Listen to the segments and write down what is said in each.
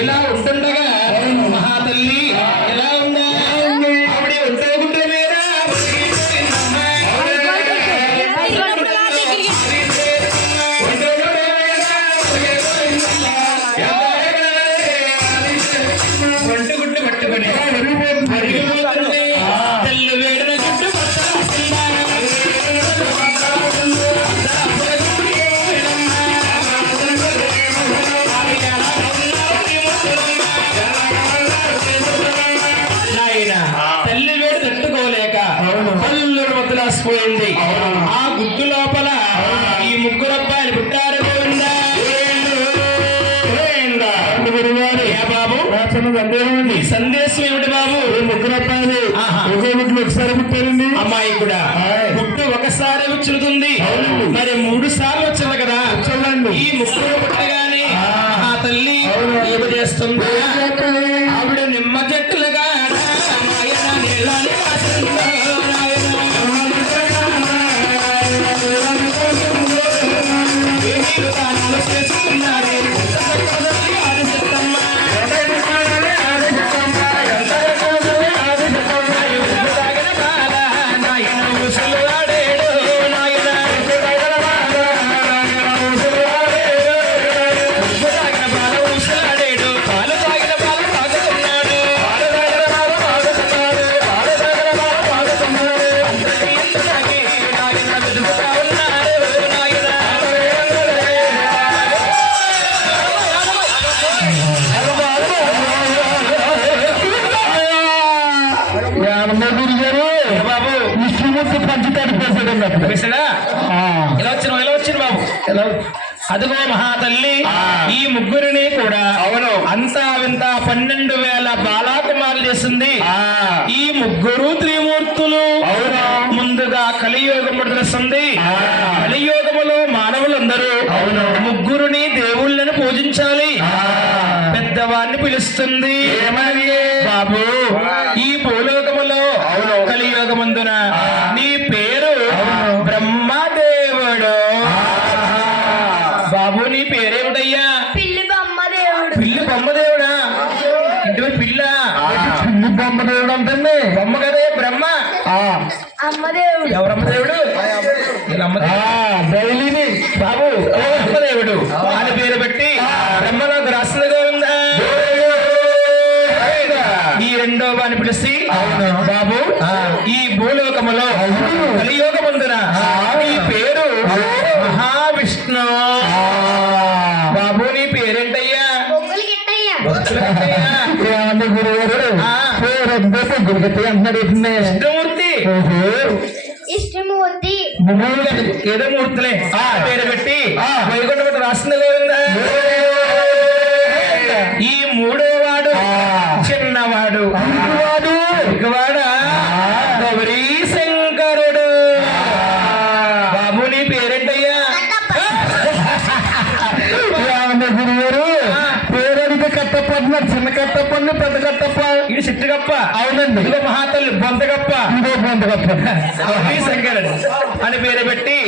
ఇలా ఉంటుండగా మహాతల్లి ఎలా ఉందా ఆవిడ ఉంటే మీద వంటగుడ్డు పట్టుకొని అరిగిపోతుంది తెల్లు వేడిన గుడ్డు తల్లి వేడి తట్టుకోలేక పళ్ళు వదిలేసిపోయింది. ఆ గుడ్డు లోపల ఈ ముగ్గురు అబ్బాయిలు పుట్టారు. బాబు నీ సందేశం ఏమిటి బాబు? ముగ్గురు అబ్బాయిలు ఒకసారి పుట్టారండి. అమ్మాయి కూడా గుడ్డు ఒకసారి వచ్చుతుంది, మరి 3 సార్లు వచ్చింది కదా. ఈ ముగ్గురు పుట్టగానే ఆ తల్లి ఏమి చేస్తుంది? ఆవిడ నిమ్మ చెట్టులుగా ఎలా వచ్చిన బాబు? అదిగో మహాతల్లి ఈ ముగ్గురిని కూడా అంతా వింత 12,000 బాలాకుమారులు చేసింది. ఈ ముగ్గురు త్రిమూర్తులు ముందుగా కలియోగం ప్రదర్శిస్తుంది. కలియోగములో మానవులందరూ ముగ్గురుని దేవుళ్ళని పూజించాలి. పెద్దవాడిని పిలుస్తుంది బాబు. ఈ భూలోకములో కలియోగమందున నీ పేరు బ్రహ్మదేవుడు. బాబు నీ పేరేమిటయ్యా? పిల్లి బొమ్మదేవుడు. పిల్లి బొమ్మదేవుడా? ఇంటి పిల్ల పిల్లి బొమ్మదేవుడు అంటే బొమ్మ కదే బ్రహ్మ. అమ్మదేవుడు. ఎవరమ్మదేవుడు? డైలీని బాబు బ్రహ్మదేవుడు అని పేరు పెట్టి బ్రహ్మలోకి రాసిందిగా ఉందా? ఈ రెండో వాని పిలిచి బాబు ఈ భూలోకములో కలియోగమందున నీ పేరు మహావిష్ణు. బాబు నీ పేరేంటయ్యా? బొంగులు గిట్టయ్యా. గురుగతి అంటున్నాడు. కృష్ణమూర్తి ఇష్టమూర్తి. ఏదో మూర్తులే పేరు పెట్టి వైకుంఠ రాసిందిగా ఉందా? ఈ మూడో వాడు చిన్నవాడు వాడా గౌరీ శంకరుడు. బాబు నీ పేరేంటయ్యా? గురుగారు పేరుడికి కట్టపడిన చిన్న కట్టపడిన పెద్ద కట్టప్ప. ఇది చిట్టుగప్ప. అవునండి. ఇదిగో మహాతల్లి బొంతగప్ప. ఇదో బొంతగప్ప. గౌరీ శంకరుడు అని పేరు పెట్టి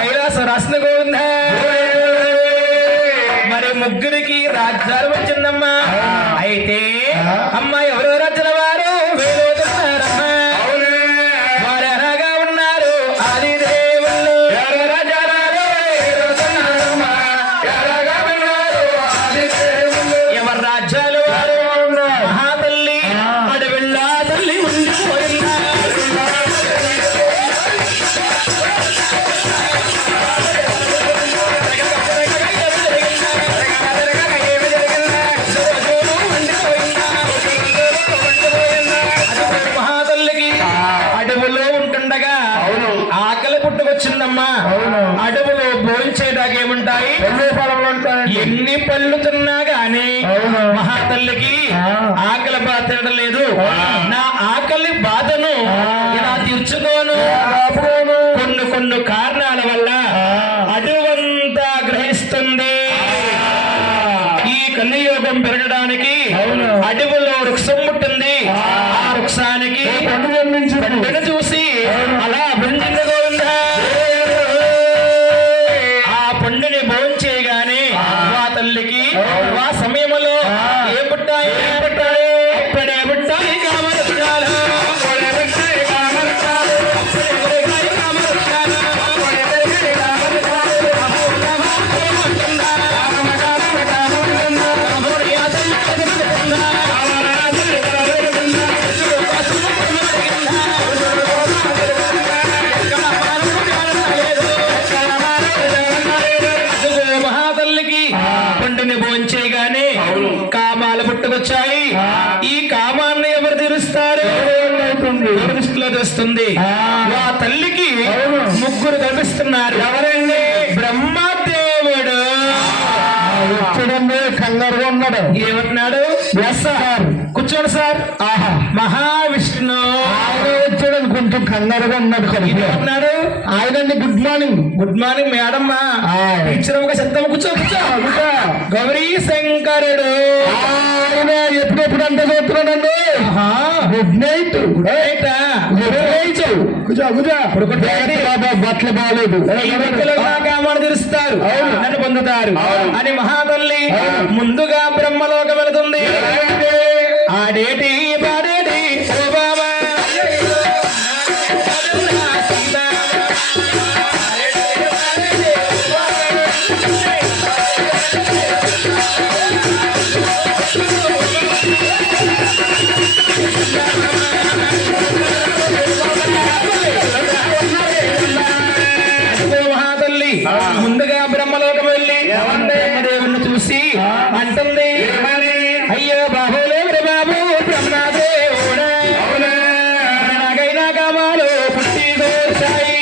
కైలాస రాసిందిగా ఉందా? మరి ముగ్గురికి రాజ్యాలు వచ్చిందమ్మా. అయితే అమ్మా ఎవరో రాజ్యాల వారు వేలుతున్నారమ్మా. వారు ఎలాగా ఉన్నారు? ఆది దేవుళ్ళు ఎవరో రాజ్యాల ఎవరు రాజ్యాలు వారు? మహాతల్లి అడవిళ్ళ తల్లి ఉండిపోయిందా? ఆకలి పుట్టుకొచ్చిందమ్మా. అడవులో భోంచేదాకా ఏముంటాయి? ఎన్ని పళ్ళు తిన్నా గాని మహాతల్లికి ఆకలి బాధ తినడం లేదు. నా ఆకలి బాధను ఇలా తీర్చుకోను. కొన్ని కారణాల వల్ల అడవంతా గ్రహిస్తుంది. ఈ కన్యయోగం పెరగడానికి అడవులో వృక్షం పుట్టింది. ఆ వృక్షానికి పండును చూసి అలా అభినందించగా ఉందా? ఆ పండుని భోంచేయగానే ఆ తల్లికి ఆ సమయంలో కనిపిస్తుంది ఆ తల్లికి ముగ్గురు కనిపిస్తున్నారు. ఎవరండి? బ్రహ్మదేవుడు చూడండి, కంగారుగా ఉన్నాడు. ఏమంటున్నాడు? ఎస్ సార్, కూర్చోండి సార్. ఆహా, మహావిష్ణు ఆయన చూడండి కొంచెం కంగారుగా ఉన్నాడు. ఏమంటున్నాడు? ఆయనండి good morning. Good morning madam. Teacher ఒక శబ్దం. కూర్చో కూర్చో. గౌరీ శంకరుడు ఆయన ఎప్పుడెప్పుడు అంటే చూస్తున్నాడండి. Good night. Good night. Good night. కూర్చో కూర్చో. బాబా బట్టలు బాగాలేదు. కామాన్ని తీరుస్తారు, నన్ను పొందుతారు అని మహాతల్లి ముందుగా బ్రహ్మలోక వెళుతుంది. ఆడేటి పాడేటి ఓ బాబా మహాతల్లి ముందుగా బ్రహ్మలోకం వెళ్ళి బ్రహ్మదేవుని చూసి అంటుంది, అయ్యో బాబులేవుడు బాబు బ్రహ్మదేవుడా, నాకైనా కామాలు పుట్టి దోషాయి.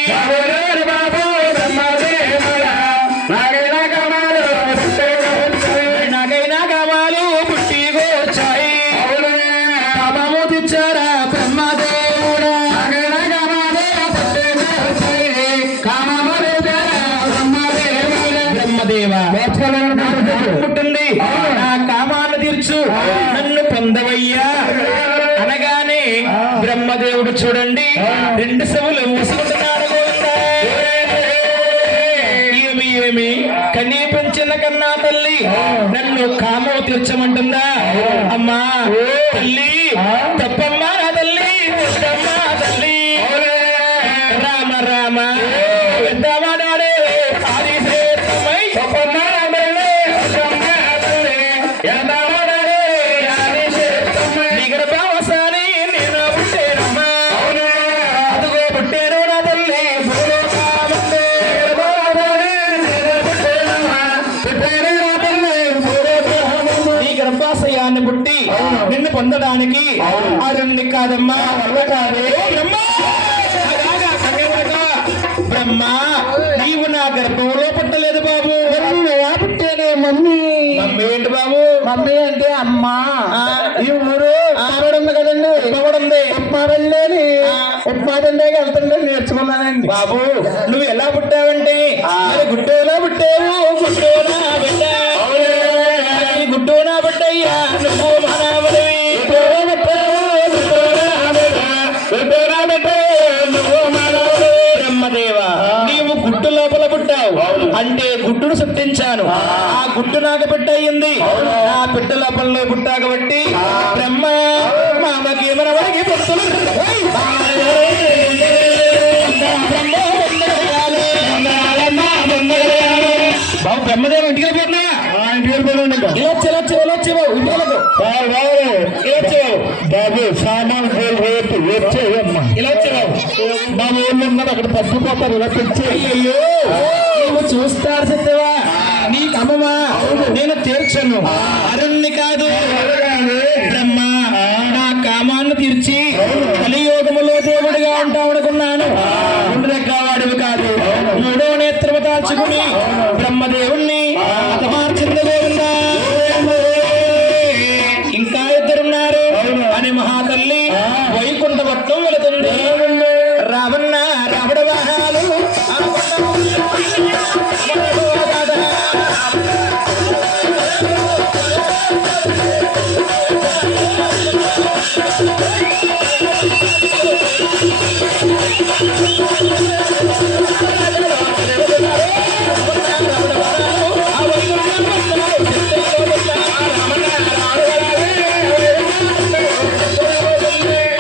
బాబు బ్రహ్మదేవుడా, నాకైనా కామాలు పుట్టి దోషాయి. కామము తెచ్చారా బ్రహ్మదేవుడా, బ్రహ్మదేవ పుట్టింది, నా కామాన్ని తీర్చు, నన్ను పొందవయ్యా అనగానే బ్రహ్మదేవుడు చూడండి రెండు చెవులు మూసుకుంటున్నాడు. ఏమి కనీ పెంచిన కన్నా తల్లి నన్ను కామం తీర్చమంటుందా? అమ్మా తల్లి తప్పమ్మా నా తల్లి, వద్దమ్మా తల్లి. రామ రామ పెద్దవాడే ఆదిశేషమై తప్పమ్మా తల్లి, వద్దమ్మా తల్లి. ఎంతవాడే ఆదిశేషమై నీ గర్భవాసాన్ని నేను పుట్టేనమ్మా. అదుగో పుట్టేను నా తల్లి భూలోకమందు. నీ గర్భాశయాన్ని పుట్టి నిన్ను పొందడానికి అరుణ్ణి కాదమ్మా, వల్ల కాదే బ్రహ్మ. నీవు నా గర్భంలో పుట్టలేదు బాబు. పుట్టేనే మమ్మీ. మమ్మీ ఏంటి బాబు? మమ్మీ అంటే అమ్మా. ఈ ఊరు ఉంది కదండి, ఉంది. ఉప్మా వెళ్ళేది, ఉప్మా తిండేకి వెళ్తుండే నేర్చుకున్నానండి. బాబు నువ్వు ఎలా పుట్టావంటే గుడ్డోలా పుట్టావు, గుడ్డోనా పెట్టావు, గుడ్డోనా పెట్టయ్యా నువ్వు మానవుడివి. బ్రహ్మదేవ నీవు గుడ్డు లోపల పుట్టావు అంటే గుడ్డును సృష్టించాను, ఆ గుడ్డు నాకు బిడ్డ అయ్యింది. ఆ బిడ్డ లోపల పుట్టా కాబట్టి బ్రహ్మ మామకి మన వారికి పుట్టులు. బాబు బ్రహ్మదేవుడు ఇంటికి వెళ్ళిపోతున్నా, బాబు సామాన్ వచ్చేయమ్మా. ఇలా వచ్చావు మా ఊళ్ళో ఉన్నది అక్కడ తప్పిపోతారు. ఇలా తెచ్చే. అయ్యో నువ్వు చూస్తారు సత్యవా, నీకు అమ్మమా నేను తీర్చను. అరుణ్ణి కాదు బ్రహ్మ నా కామాన్ని తీర్చి కలియోగములో దేవుడిగా ఉంటావు అనుకున్నాను. వాడివి కాదు. మూడో నేత్రము దాచుకుని బ్రహ్మదేవుణ్ణి హతమార్చింది గోవిందా. ఇంకా ఇద్దరున్నారు అని మహాతల్లి వైకుంఠపట్నం వెళుతుంది. రావణ రావణ వాహనాలు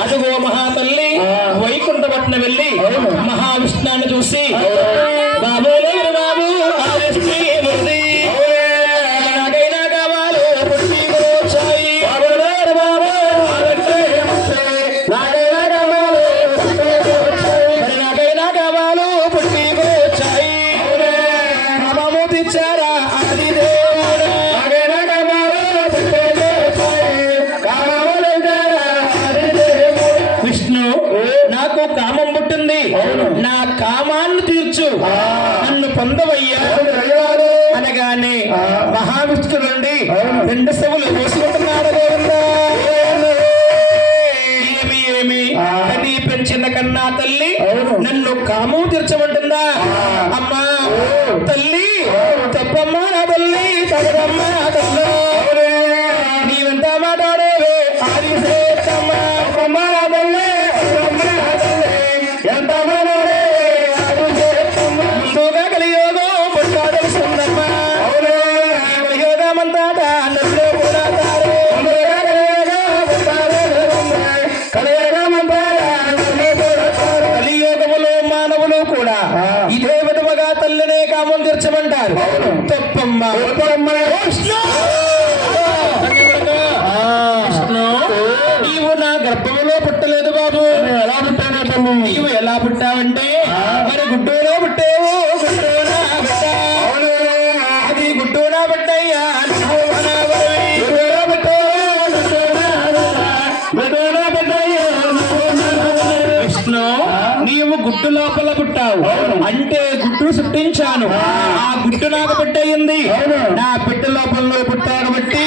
అదుగో మహాతల్లి వైకుంఠపట్నం వెళ్ళి మహావిష్ణాన్ని చూసి బాబు లేరు బాబు ఆ విష్ణు మూర్తి నాకైనా కావాలి పుట్టి వచ్చాయి. బాబు లేరు బాబు నాకైనా కావాలి పుట్టి వచ్చాయి. బాబు తెచ్చారా అది దేవుడా, విష్ణు నాకు కామాన్ని తీర్చు నన్ను పొందవయ్యా అనగానే మహావిష్ణుడు నుండి రెండు సవులు వేసుకుంటున్నాడు గోవిందా. ఏమి కనీ పెంచిన కన్నా తల్లి నన్ను కామం తీర్చమంటుందా? అమ్మా తల్లి తప్పమ్మా నా తల్లి తగదమ్మా తల్లి నీవెంత మాట్లాడేవే ఆది శ్రేష్టమ్మా అమ్మా నా తల్లి ఎంత మాట్లాడే ఆది శ్రేష్టమ్మా ముందుగా కలియోగం పుట్టాడుస్తుందమ్మా కలియోగమంతా నన్ను కూడా తారు కలియోగములో మానవులు కూడా ఇదే విధముగా తల్లినే కామం తీర్చమంటారు. తప్పమ్మ విష్ణు, నీవు నా గర్భంలో పుట్టలేదు బాబు. ఎలా పుట్టాను తల్లి? నీవు ఎలా పుట్టావంటే మరి గుడ్డూలో పుట్టావు. గుడ్డూనా పుట్టా అది గుడ్డూనా పుట్టయ్యా విష్ణు, నీవు గుడ్డు లోపల పుట్టావు అంటే గుడ్డు సృష్టించాను. ఆ గుడ్డు నాకు బిడ్డయింది. నా బిడ్డ లోపల పుట్టాను బట్టి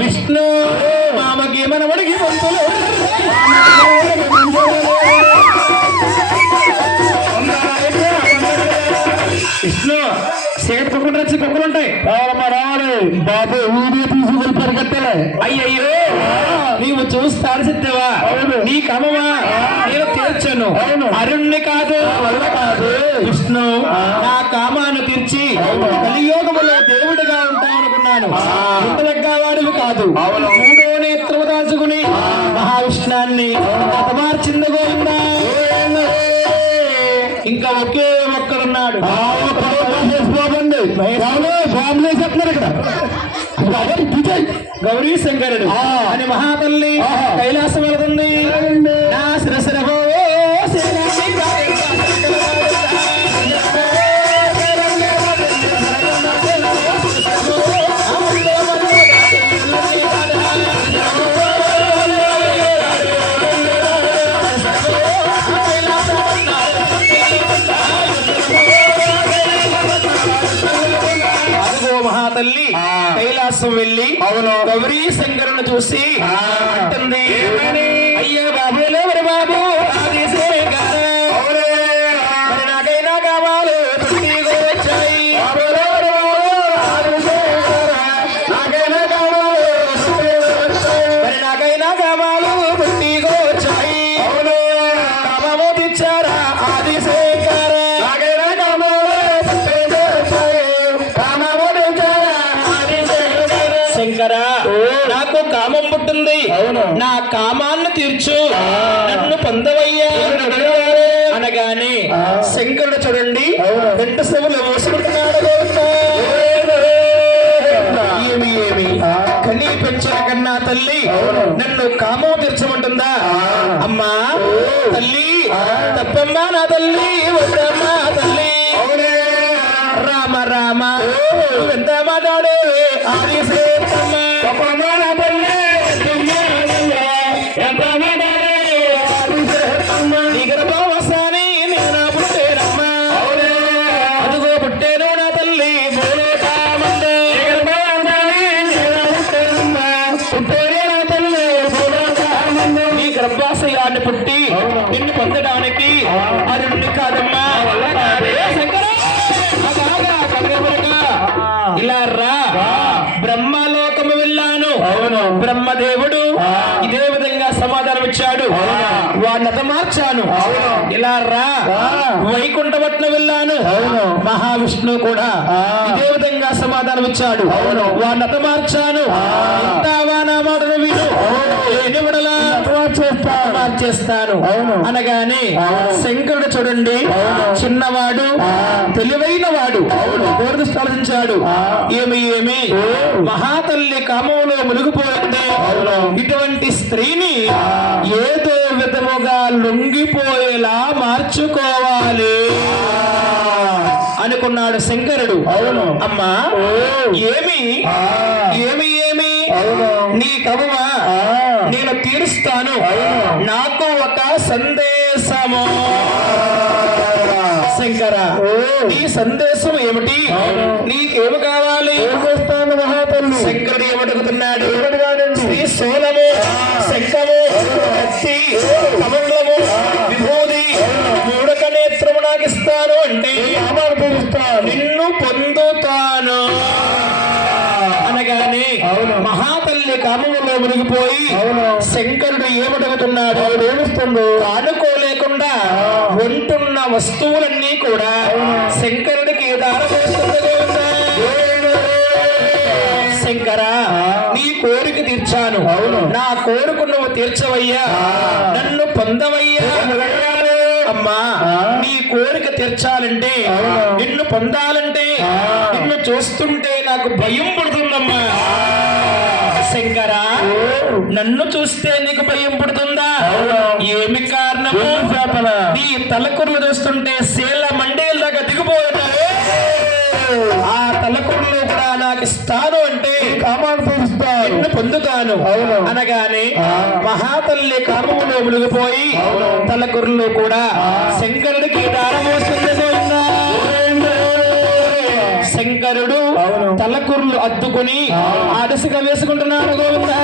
విష్ణు మామకి మనవడికి పంతులు విష్ణు సేట్ కుక్కలు వచ్చి కుక్కలు ఉంటాయి. రావాలమ్మా రావాలి బాబు ఊరి తీసుకుని పరిగెత్తలే. అయ్యయ్యో నీవు చూస్తాను సిద్ధవా? నీ కమవా నేను తీర్చను. అరుణ్ణి కాదు విష్ణు నా కామాన్ని తీర్చి కలియోగములో దేవుడిగా ఉంటావనుకున్నాను. ఇంతగా వాడివి కాదు. మూడో నేత్రము దాచుకుని మహావిష్ణాన్ని హతమార్చింది గోవిందా. ఇంకా ఒకే ఒక్కడున్నాడు. చెప్తున్నారు ఇక్కడ గౌరీ శంకరుడు అని మహాతల్లి కైలాసం వెళుతుంది. నా శిరశిరభో మహాతల్లి కైలాసం వెళ్ళి గౌరీ శంకరుని చూసి అంటుంది, అయ్యా బాబు లేవరు బాబు ఆది శంకర మరి నాకైనా కావాలి వచ్చాయి. మరి నాకైనా కావాలి పుట్టిగో వచ్చాయి. కామము తెచ్చారా ఆది శంకర శంకర నాకు కామం పుట్టింది. నా కామాన్ని తీర్చు నన్ను పొందవయ్యా అనగానే శంకరుడు చూడండి రెండు సవులు మోసుకుంటున్నాడు. ఏమి కనీ పెంచిన కన్నా తల్లి నన్ను కామం తీర్చమంటుందా? అమ్మా తల్లి తప్పమ్మా నా తల్లి వద్దమ్మా తల్లి రామ రామ ఎంత మాట్లాడే ఆది శ్రేష్టమ్మ నీ గర్భవసాని నేను పుట్టేనమ్మా. అదుగో పుట్టేను నా తల్లి నీ గర్భాశయాన్ని పుట్టి నిన్ను పొందడానికి అరుణ్ణి కాదమ్మా. ఇలా రా బ్రహ్మలోకము వెళ్ళాను. బ్రహ్మదేవుడు ఇదే విధంగా సమాధానం ఇచ్చాడు. వాడిని మార్చాను. ఇలా రా వైకుంఠపట్నం వెళ్ళాను. మహావిష్ణువు కూడా ఇదే విధంగా సమాధానం ఇచ్చాడు. వాడిని మార్చాను. ఇంటావా నా మాటను విను మార్చేస్తాను అనగానే శంకరుడు చూడండి చిన్నవాడు తెలివైన వాడు ఆలోచించాడు. ఏమి మహాతల్లి కామంలో మునిగిపోయింది. ఇటువంటి స్త్రీని ఏదో విధముగా లొంగిపోయేలా మార్చుకోవాలి అనుకున్నాడు శంకరుడు. అమ్మా ఏమి నీ కవుమా నేను తీరుస్తాను. నాకు ఒక సందేశము నీ సందేశం ఏమిటి? నీకేమి కావాలి? ఏం చేస్తాను మహాతల్లి? శంకరుడు ఏమడుగుతున్నాడు? ఏమడిగాడండి? శ్రీ సోలము, శంఖము, కత్తి, కమండలము, విభూది, మూడక నేత్రము నాకు ఇస్తాను అంటే సామాను తీరుస్తాను. నిన్ను పొందుతాను అనగానే మహాతల్లి కామములో మునిగిపోయి శంకరుడు ఏమడుగుతున్నాడు? ఏమిస్తుందో ఆనుకోలేకుండా ఉంటున్న వస్తువులన్నీ కూడా శంకరుడికి దారవేస్తుంది. శంకర, నీ కోరిక తీర్చాను, నా కోరిక నువ్వు తీర్చవయ్యా, నన్ను పొందవయ్యా. అమ్మా, నీ కోరిక తీర్చాలంటే, నిన్ను పొందాలంటే, నిన్ను చూస్తుంటే నాకు భయం పుడుతుందమ్మా. శంకర, నన్ను చూస్తే నీకు భయం పుడుతుందా? ఏమి కారణము? నీ తలకుర్లు చూస్తుంటే శీల మండేల దాకా దిగిపోతారు. ఆ తలకుర్లు కూడా నాకు ఇస్తాను అంటే సామాను తీరుస్తాను, నిన్ను పొందుతాను అనగానే మహాతల్లి కామములో మునిగిపోయి తలకుర్లు కూడా శంకరుడికి దారమోస్తుంది. శంకరుడు తలకుర్లు అద్దుకుని అడసిగా వేసుకుంటున్నాడు. గోవిందా,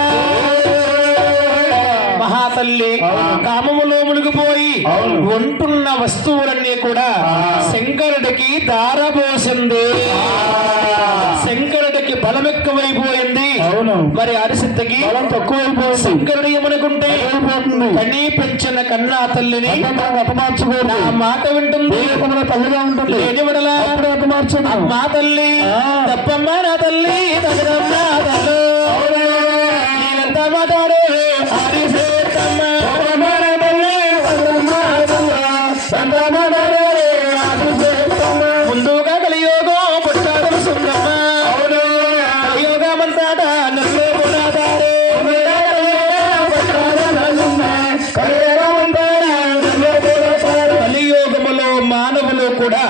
మహాతల్లి కామములో మునిగిపోయి ఉంటున్న వస్తువులన్నీ కూడా శంకరుడికి దారబోసింది. శంకరుడికి బలం ఎక్కువైపోయింది, మరి అరిసిద్ధకి బలం తక్కువైపోయింది. శంకరుడు ఏమనుకుంటే కనీ పెంచిన కన్నా తల్లిని అపమార్చుకోండి, నా మాట వింటుంది, తల్లిగా ఉంటుంది. లేని విడలా అపమార్చండి. మా తల్లి తప్పమ్మ, నా తల్లి తగదమ్మ, తల్లు నీలంతా మాట్లాడే ఆదిశేషమ్మ. ముందుగా కలియోగం పుట్టాడు సుందమ్మ, కలియోగమంతాట నన్ను పునాదాడే. కలియోగములో మానవులు కూడా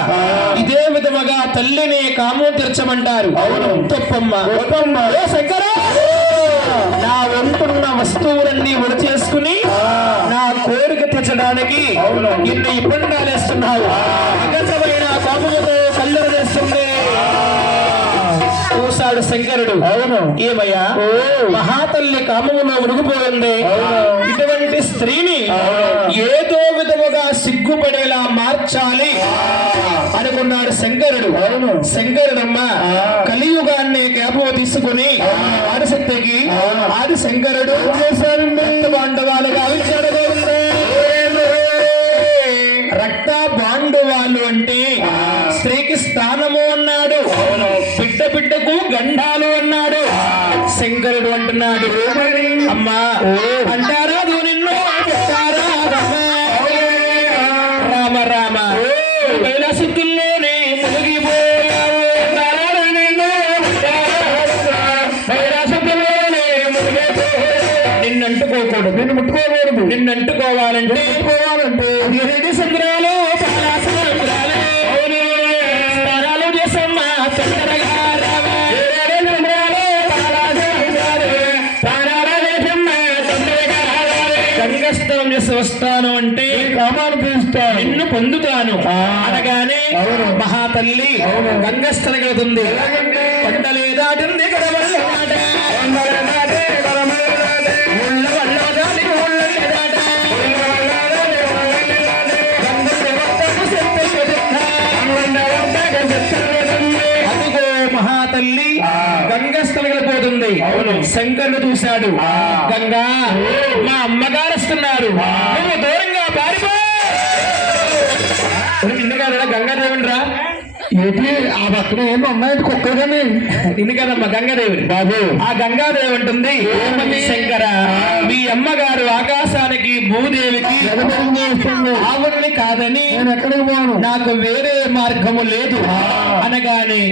ఇదే విధముగా తల్లిని కాము తీర్చమంటారు. తప్పమ్మ, ఓ శంకరా, నా ఉంటున్న వస్తువులన్నీ చేసుకుని నా కోరిక తీర్చడానికి ఇన్ని ఇబ్బందులు వేస్తున్నావు. అగతమైన కాములతో కల్లెర చేస్తుంది. చూశాడు శంకరుడు. ఏమయ్యా, మహాతల్లి కామములో మునిగిపోయింది, ఇటువంటి స్త్రీని ఏదో విధముగా సిగ్గుపడేలా మార్చాలి అనుకున్నాడు శంకరుడు. శంకరుడమ్మ కలియుగాన్ని జ్ఞాపకం తీసుకుని ఆదిశక్తికి ఆది శంకరుడు బాండవాలుగా ఇచ్చాడు. రక్త బాండవాలు అంటే స్త్రీకి స్థానము అన్నాడు, బిడ్డ బిడ్డకు గండాలు అన్నాడు. శంకరుడు అంటున్నాడు, అమ్మా అంటారాదు నిన్ను రామ రామ కైలాసిద్ధుల్లోనే మునిగిపోయావు. నిన్నంటుకోకూడదు, నిన్ను ముట్టుకోకూడదు. నిన్నంటుకోవాలంటే సంద్రాలు స్నానాలు చేసమ్మా తొందరగా గంగస్థలం చేసి వస్తాను అంటే కామాలు తీస్తాను, నిన్ను పొందుతాను అనగానే మహాతల్లి గంగస్థలం వెళుతుంది. కొండలే దాటింది కడవల్ల మాట, అదిగో మహాతల్లి గంగస్థలం వెళ్ళిపోతుంది. శంకరుడు చూశాడు, గంగా మా అమ్మగారు వస్తున్నారు, నువ్వు దూరంగా పారిపో. గంగాదేవిని రా. ఏంటి ఆ పక్కన ఏమో ఉన్నాయి కుక్కలు కానీ ఇది కదమ్మా గంగాదేవి. బాబు ఆ గంగాదేవి ఉంటుంది, శంకర మీ అమ్మగారు ఆకాశానికి భూదేవికి ఆవుల్ని కాదని నేను ఎక్కడికి పోను, నాకు వేరే మార్గము లేదు అనగానే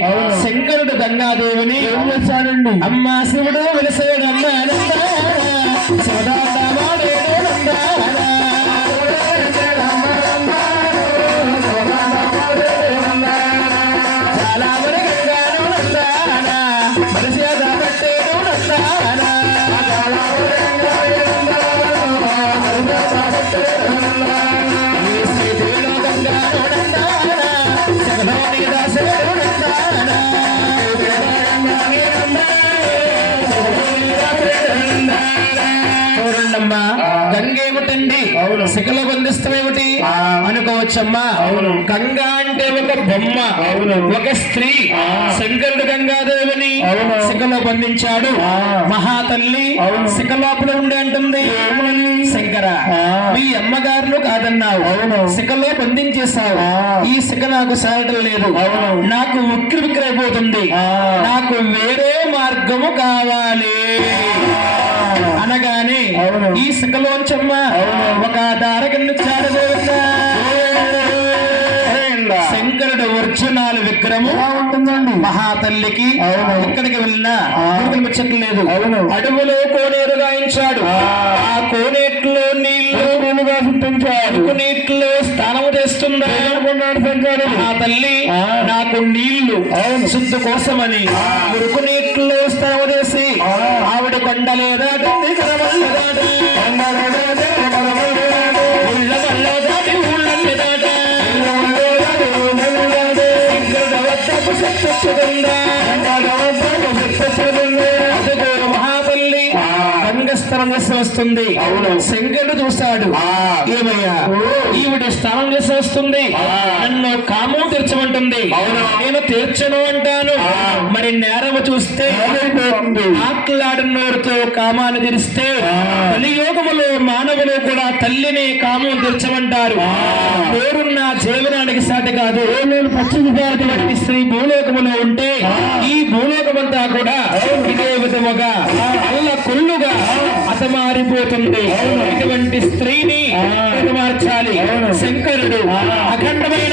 శంకరుడు గంగాదేవిని ఏం చేశానండి? అమ్మ శివుడు వెలిసేడమ్మ ఏమిటండి అవును. శిఖలో బంధిస్తామేమిటి అనుకోవచ్చమ్మా. అవును. గంగా అంటే ఒక బొమ్మ, అవును. ఒక స్త్రీ. శంకరుడు గంగాదేవిని అవును. శిఖలో బంధించాడు. మహాతల్లి అవును. శిఖ లోపల ఉండి అంటుంది, శంకర మీ అమ్మగారును కాదన్నావు, అవును. శిఖలో బంధించేశావు. ఈ శిఖ నాకు సాగటం లేదు, అవును. నాకు ఉక్కిరి బిక్కిరైపోతుంది, నాకు వేరే మార్గము కావాలి అనగానే అవును. ఈ శిఖలోంచమ్మ ఒక దారకన్ను చాడదేవత శంకరుడు ఒరిజినల్ విగ్రహము ఉంటుందండి మహాతల్లికి. అవును. ఎక్కడికి వెళ్ళినా ముచ్చట్లు లేదు. అవును. అడవులో కోనేరు గాయించాడు. ఆ కోనేట్లో నీళ్లు పెంచాడు, నీటిలో స్నానము చేస్తుందా ఆ తల్లి. నాకు నీళ్లు శుద్ధి కోసమని మురుకు నీటిలో స్నానము చేసి ఆవిడ కొండలే దాటింది, కరమల్ల దాటి ఉళ్ళ వల్ల దాటి ఊళ్ళన్ని దాట అదుగో మహాతల్లి రంగస్థలం చేసి వస్తుంది. శంకరుడు చూశాడు, ఏమయ్యా ఈవిడ స్నానం చేసి వస్తుంది, నన్ను కామం తీర్చమంటుంది, నేను తీర్చను అంటాను. మరి నేరము చూస్తే ఆటలాడినోడితో కామాన్ని తీరిస్తే కలియోగములో మానవులు కూడా తల్లిని కామం తీర్చమంటారు. పేరున్న జీవనానికి సాటి కాదు. పచ్చిది స్త్రీ భూలోకములో ఉంటే ఈ భూలోకమంతా కూడా ఇదే విధముగా అల్ల కొల్లుగా అతమారిపోతుంది. ఇటువంటి స్త్రీని మార్చాలి. శంకరుడు అఖండమైన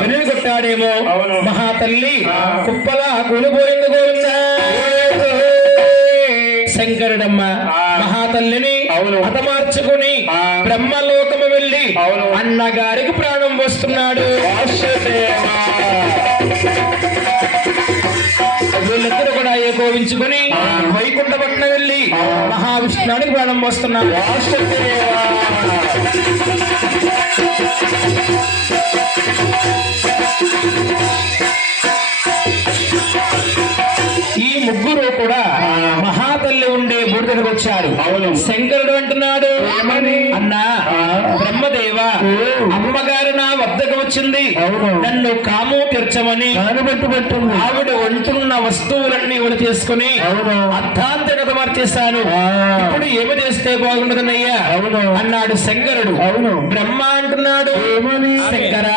వెనుగొట్టాడేమో మహాతల్లి కుప్పల కూలిపోయింది గోవింద. శంకరుడమ్మ మహాతల్లిని హతమార్చుకుని బ్రహ్మలోకము వెళ్ళి అన్నగారికి ప్రాణం పోస్తున్నాడు. వీళ్ళిద్దరు కూడా ఏకోవించుకుని వైకుంఠపట్నం వెళ్ళి మహావిష్ణువునికి ప్రాణం పోస్తున్నాడు. ఈ ముగ్గురు కూడా మహాతల్లి ఉండే బూడి దగ్గరకు వచ్చారు. శంకరుడు అంటున్నాడు, అన్నా బ్రహ్మదేవ, అమ్మగారు నా వద్దకు వచ్చింది, నన్ను కాము తీర్చమని ఆవిడ వంటున్న వస్తువులన్నీ కూడా తీసుకుని అర్థాంతగత మార్చేశాను. ఇప్పుడు ఏమి చేస్తే బాగుండదన్నయ్యా అన్నాడు శంకరుడు. బ్రహ్మ అంటున్నాడు, శంకర